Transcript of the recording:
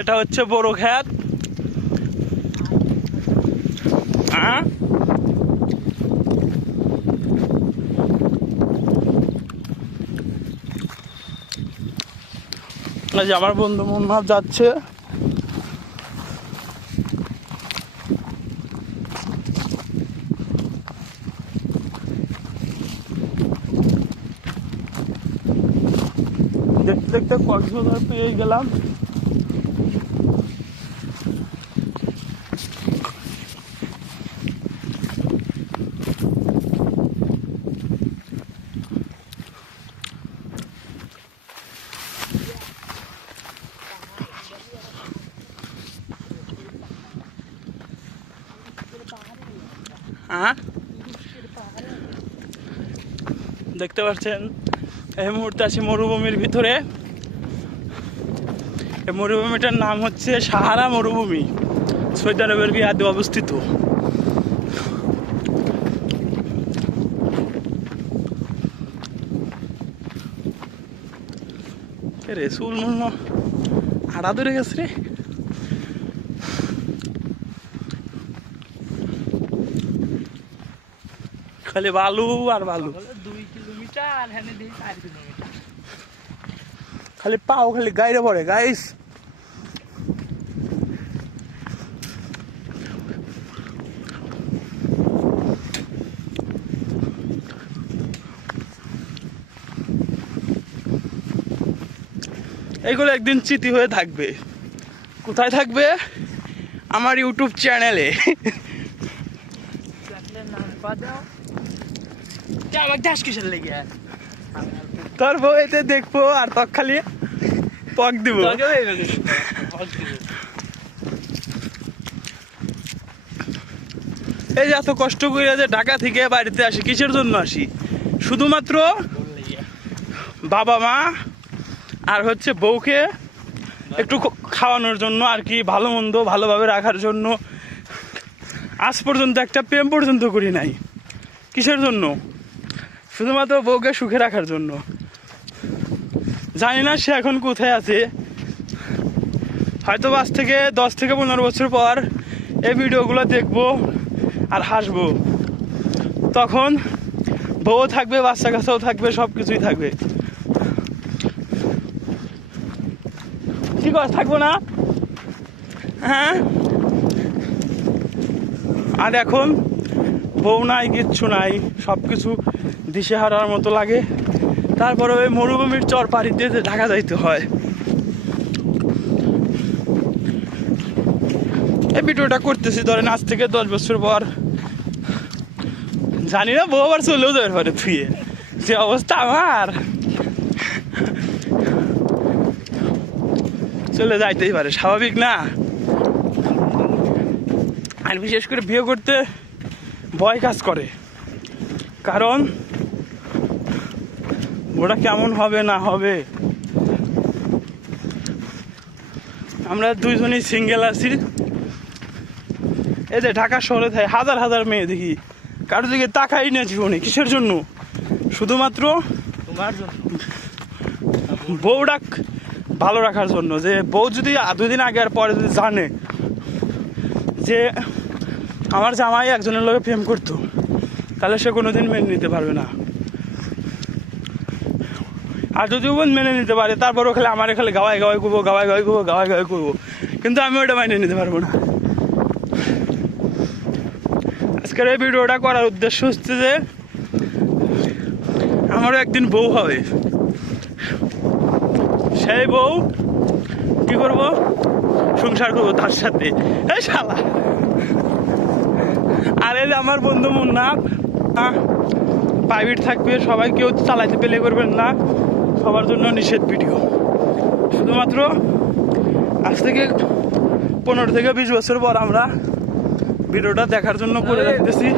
এটা হচ্ছে বড় ক্ষেত। আমার বন্ধু মুন্নাফ যাচ্ছে। দেখতে দেখতে কক্সবাজার পেয়ে গেলাম। দেখতে পাচ্ছেন এই মুহূর্তে আছি মরুভূমির ভিতরে। এই মরুভূমিটার নাম হচ্ছে সাহারা মরুভূমি, সৌদি আরবের রিয়াদে অবস্থিত। রে চুল মনে আড়া ধরে গেছে রে। খালি বালু আর বালু, 2 কিলোমিটার, খালি পাও খালি গাইরে পড়ে গাইস। এইগুলো একদিন স্মৃতি হয়ে থাকবে। কোথায় থাকবে? আমার ইউটিউব চ্যানেলে। তোর বউ এতে দেখবো আর তক খালি পক দিব। এই যে এত কষ্ট করে যে ঢাকা থেকে বাড়িতে আসি, কিসের জন্য আসি? শুধুমাত্র বাবা মা আর হচ্ছে বউকে একটু খাওয়ানোর জন্য আর কি, ভালো মন্দ ভালোভাবে রাখার জন্য। আজ পর্যন্ত একটা প্রেম পর্যন্ত করি নাই। কিসের জন্য? শুধুমাত্র বউকে সুখে রাখার জন্য। জানি না সে এখন কোথায় আছে। হয়তো 10 থেকে 15 বছর পর এই ভিডিওগুলো দেখবো আর হাসবো। তখন বউ থাকবে, বাচ্চা কাচ্চাও থাকবে, সব কিছুই থাকবে। ঠিক আছে, থাকবো না? হ্যাঁ। আর এখন বউ নাই, কিচ্ছু নাই, সব কিছু দিশেহারার মতো লাগে। তারপরে ওই মরুভূমির চর পাড়ি দিয়ে ঢাকা যাইতে হয়। এই ভিডিওটা করতেছি ধরেন আজ থেকে 10 বছর পর। জানি না বউ আবার চলেও যাবে ঘরে থুয়ে, যে অবস্থা আমার। চলে যাইতেই পারে, স্বাভাবিক না? আর বিশেষ করে বিয়ে করতে ভয় কাজ করে, কারণ ওটা কেমন হবে না হবে। আমরা দুইজনই সিঙ্গেল আছি। এই যে ঢাকা শহরে থাকে হাজার হাজার মেয়ে দেখি, কারোর দিকে তাকাই না জীবনে। কিসের জন্য? শুধুমাত্র তোমার জন্য, বউটা ভালো রাখার জন্য। যে বউ যদি 2 দিন আগে আর পরে যদি জানে যে আমার জামাই একজনের লোকে প্রেম করতো, তাহলে সে কোনোদিন মেনে নিতে পারবে না। আর যদিও মেনে নিতে পারে, তারপরও খালি আমার খালি গাওয়াই করবো, কিন্তু আমি ওটা মেনে নিতে পারবো না। আজকের এই ভিডিওটা করার উদ্দেশ্য হচ্ছে যে আমারও একদিন বউ হবে। সেই বউ কি করবো? সংসার করবো তার সাথে। এই শালা। আর এই যে আমার বন্ধু মুন্নাফ, প্রাইভেট থাকবে, সবাই কেউ চালাইতে পেলে করবেন না, সবার জন্য নিষেধ ভিডিও। শুধুমাত্র আজ থেকে 15 থেকে 20 বছর পর আমরা ভিডিওটা দেখার জন্য করে রাখতেছি।